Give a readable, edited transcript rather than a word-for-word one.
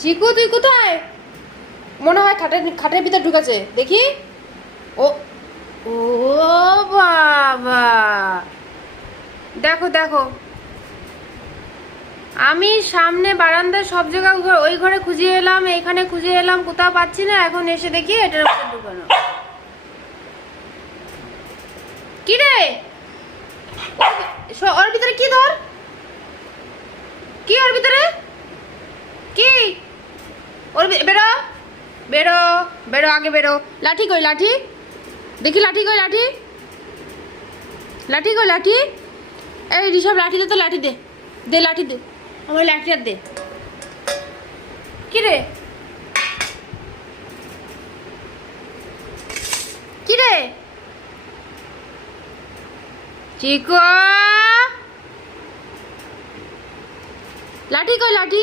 চিকু তুই কোথায়? মনে হয় খাটের ভিতর ঢুকেছে, দেখি। ও ও বাবা, দেখো দেখো, আমি সামনে বারান্দায় সব জায়গায় ওই ঘরে খুঁজে এলাম, এইখানে খুঁজে এলাম, কোথাও পাচ্ছি না। এখন এসে দেখি এটার ভিতরে ঢুকানো। কি রে, ওর ভিতরে কি? ধর কি ওর ভিতরে কি? ওর বেরো বেরো বেরো, আগে বেরো। লাঠি কই? লাঠি দেখি, লাঠি কই? লাঠি লাঠি কই? লাঠি, এই ঋষভ লাঠি দে তো, লাঠি দে, দে লাঠি দে, আমার লাঠি আর দে। কি রে, কি রে চিকু, লাঠি কই? লাঠি